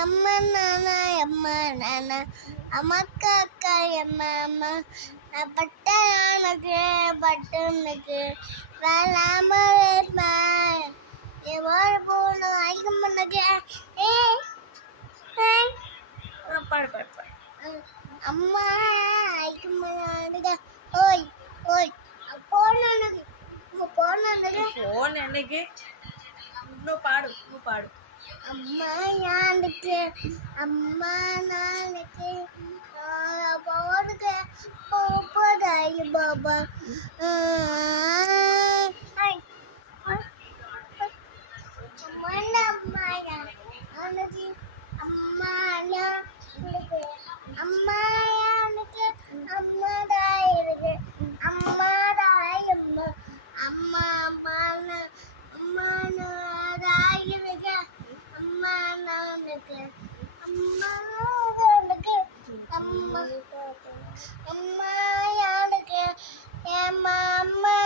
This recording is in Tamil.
அம்மா நானா அம்மா நானா அம்மாக்கா அக்கா அம்மா அம்மா பட்டனுக்கு பட்டனுக்கு வேளாம எவ்வாறு போகணும் ஐக்கம் பண்ணுக்கு பாடு பாடு பாடு. அம்மா ஐக்கம் பண்ணுங்க ஓய் ஓய் போனனுக்கு போனனுக்கு ஃபோன் என்னைக்கு இன்னும் பாடு இன்னும் பாடு. அம்மா யானுக்கு அம்மா நானுக்கு போனுக்கு போதாய் பாபா அம்மா யானுக்கு அம்மா யானுக்கு அம்மா யானுக்கு அம்மா தாய் இருக்கு அம்மா தாய் அம்மா அம்மா அம்மா அம்மா தாய் இருக்கு அம்மா நானுக்கு அம்மா நானுக்கு அம்மா அம்மா யானுக்கு அம்மா அம்மா